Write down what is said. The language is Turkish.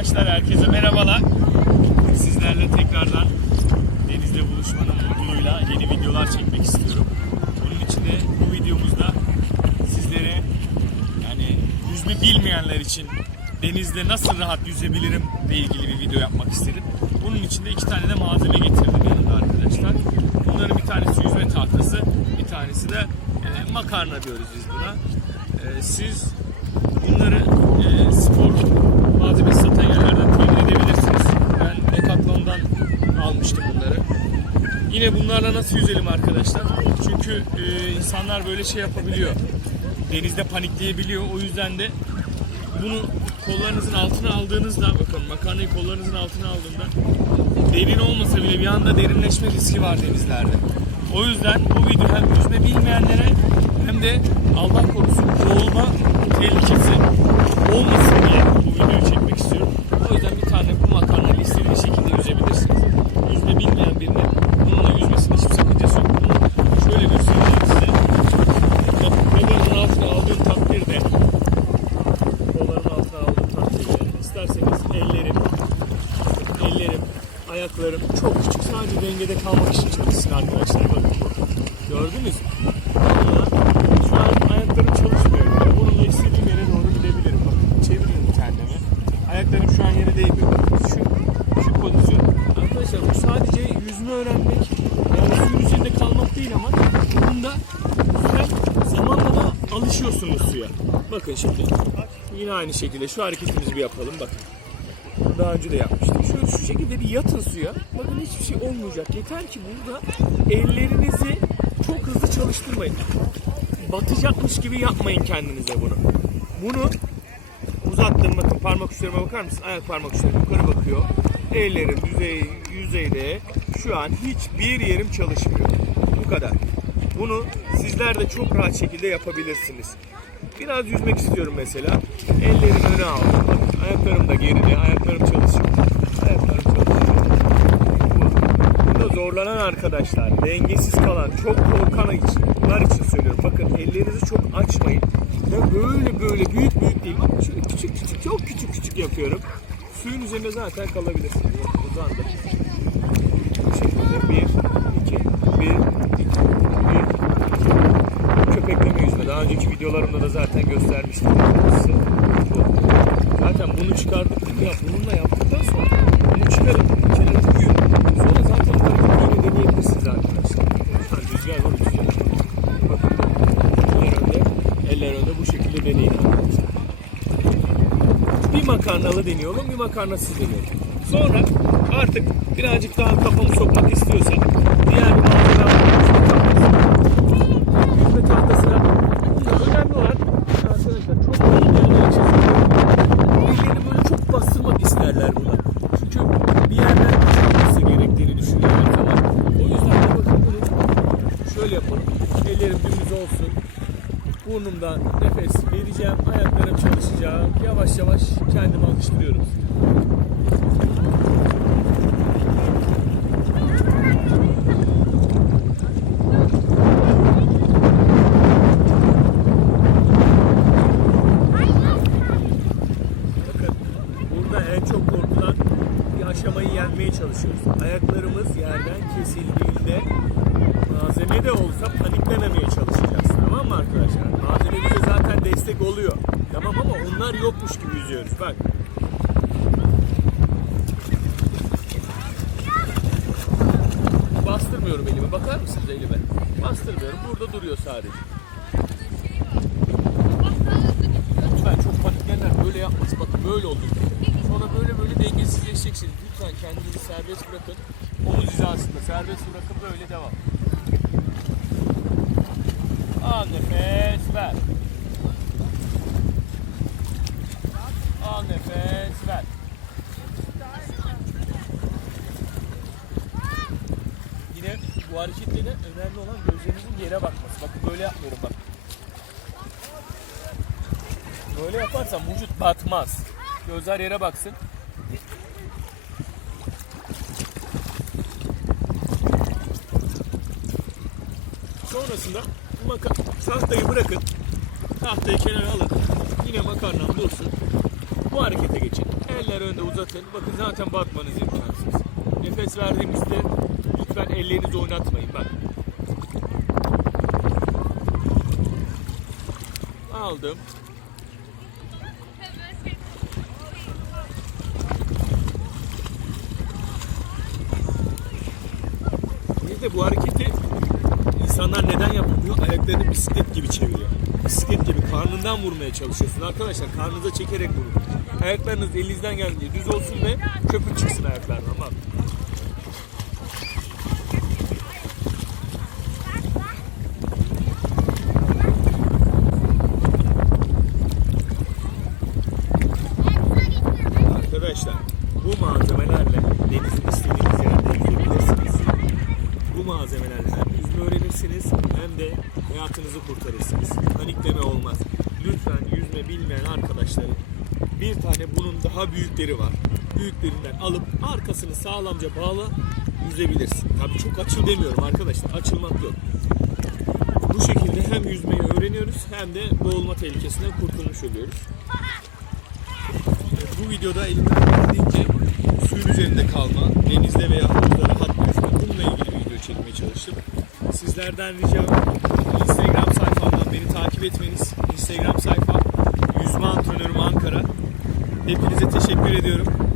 Arkadaşlar herkese merhabalar. Sizlerle tekrardan denizde buluşmanın mutluluğuyla yeni videolar çekmek istiyorum. Bunun için de bu videomuzda sizlere yani yüzme bilmeyenler için denizde nasıl rahat yüzebilirim ile ilgili bir video yapmak istedim. Bunun için de iki tane de malzeme getirdim yanımda arkadaşlar. Bunların bir tanesi yüzme tahtası, bir tanesi de e, makarna diyoruz biz buna. E, siz bunları e, spor malzemesi satan yerlerden temin edebilirsiniz. Ben Decathlon'dan almıştım bunları. Yine bunlarla nasıl yüzelim arkadaşlar? Çünkü e, insanlar böyle şey yapabiliyor. Denizde panikleyebiliyor. O yüzden de bunu kollarınızın altına aldığınızda bakın makarnayı kollarınızın altına aldığında derin olmasa bile bir anda derinleşme riski var denizlerde. O yüzden bu video hem yüzme bilmeyenlere hem de Allah korusun boğulma tehlikesi olmasın diye bu videoyu çekmek istiyorum. O yüzden bir tane bu makarnayla istediğiniz şekilde yüzebilirsiniz. Yüzme bilmeyen birine bununla yüzmesinin hiçbir sakıncası yok. Bunu şöyle göstereyim size. Kollarının altına aldığım takdirde kollarımın altına aldığım takdirde isterseniz ellerim, ellerim, ayaklarım çok küçük sadece dengede kalmak için çalışsın arkadaşlar bakın. Gördünüz mü? Bununla şu an ayaklarım çalışmıyor. Yani bununla istediğim yere doğru gidebilirim. Bakın çeviriyorum kendimi. Ayaklarım şu an yere değmiyor. Şu, şu pozisyon. Arkadaşlar bu sadece yüzme öğrenmek, yani suyun üzerinde kalmak değil ama bunda sen zamanla da alışıyorsunuz suya. Bakın şimdi yine aynı şekilde şu hareketimizi bir yapalım bakın. Daha önce de yapmıştık. Şöyle şu şekilde bir yatın suya. Bakın hiçbir şey olmayacak. Yeter ki burada ellerinizi çok hızlı çalıştırmayın. Batacakmış gibi yapmayın kendinize bunu. Bunu uzattım bakın parmak uçlarıma bakar mısın? Ayak parmak uçlarım yukarı bakıyor. Ellerim yüzey, yüzeyde. Şu an hiçbir yerim çalışmıyor. Bu kadar. Bunu sizler de çok rahat şekilde yapabilirsiniz. Biraz yüzmek istiyorum mesela. Ellerimi öne aldım. Ayaklarım da geride. Ayaklarım çalışıyor. Ayaklarım çalışıyor. Bu. Burada zorlanan arkadaşlar, dengesiz kalan, çok korkan içinler için söylüyorum. Bakın ellerinizi çok açmayın. Ve böyle böyle büyük büyük değil. Bakın şöyle küçük küçük, çok küçük küçük yapıyorum. Suyun üzerinde zaten kalabilirsiniz. Uzandım. Bu şekilde bir, iki, bir, köpekleme yüzme. Daha önceki videolarımda da zaten göstermiştim. Zaten bunu çıkardık dedim ya bununla yaptıktan sonra bunu çıkarıp kenara koyun. Sonra zaten bunları böyle deneyebilirsiniz arkadaşlar. Rüzgar var rüzgar. Bakın eller önde, eller önde bu şekilde deneyin arkadaşlar. Bir makarnalı deniyorum, bir makarnasız deniyorum. Sonra artık birazcık daha kafamı sokmak istiyorsam diğer bir malzeme yüzme tahtasına önemli olan arkadaşlar çok iyi için ellerini böyle çok bastırmak isterler buna. Çünkü bir yerden çıkması gerektiğini düşünüyorlar tamam. O yüzden de bakın bunu şöyle yapalım. Ellerim dümdüz olsun. Burnumdan nefes vereceğim. Ayaklarım çalışacak. Yavaş yavaş kendimi alıştırıyorum. Bakın burada en çok korkulan bir aşamayı yenmeye çalışıyoruz. Ayaklarımız yerden kesildiğinde malzeme de olsa paniklememeye çalışacağız. Mı arkadaşlar? Malzeme bize zaten destek oluyor. Tamam ama onlar yokmuş gibi yüzüyoruz. Bak. Bastırmıyorum elimi. Bakar mısınız elime? Bastırmıyorum. Burada duruyor sadece. Lütfen çok panikleyenler böyle yapmasın. Bakın böyle oldu. Sonra böyle böyle dengesizleşeceksiniz. Lütfen kendinizi serbest bırakın. Omuz hizasında serbest bırakın böyle devam. Al nefes ver. Al nefes ver. Yine bu harekette de önemli olan gözlerinizin yere bakması. Bakın böyle yapmıyorum bak. Böyle yaparsam vücut batmaz. Gözler yere baksın. Sonrasında bu maka- tahtayı bırakın. Tahtayı kenara alın. Yine makarnam dursun. Bu harekete geçin. Eller önde uzatın. Bakın zaten batmanız imkansız. Nefes verdiğimizde lütfen ellerinizi oynatmayın. Bak. Aldım. Bir de bu hareketi insanlar neden yapıyor? Ayaklarını bisiklet gibi çeviriyor. Bisiklet gibi karnından vurmaya çalışıyorsun. Arkadaşlar karnınıza çekerek vurun. Ayaklarınız elinizden geldiği düz olsun ve köpük çıksın ayaklardan. Bak. Arkadaşlar bu malzemelerle denizin istediğiniz yerde yüzebilirsiniz. Bu malzemelerle hem yüzme öğrenirsiniz hem de hayatınızı kurtarırsınız. Panikleme olmaz. Lütfen yüzme bilmeyen arkadaşların bir tane bunun daha büyükleri var. Büyüklerinden alıp arkasını sağlamca bağla yüzebilirsin. Tabii çok açıl demiyorum arkadaşlar. Açılmak yok. Bu şekilde hem yüzmeyi öğreniyoruz hem de boğulma tehlikesinden kurtulmuş oluyoruz. Bu videoda elimden geldiğince suyun üzerinde kalma, denizde veya havuzda rahat yüzme bununla ilgili bir video çekmeye çalıştım. Sizlerden ricam Instagram sayfamdan beni takip etmeniz. Instagram sayfam Yüzme Antrenörüm Ankara. Hepinize teşekkür ediyorum.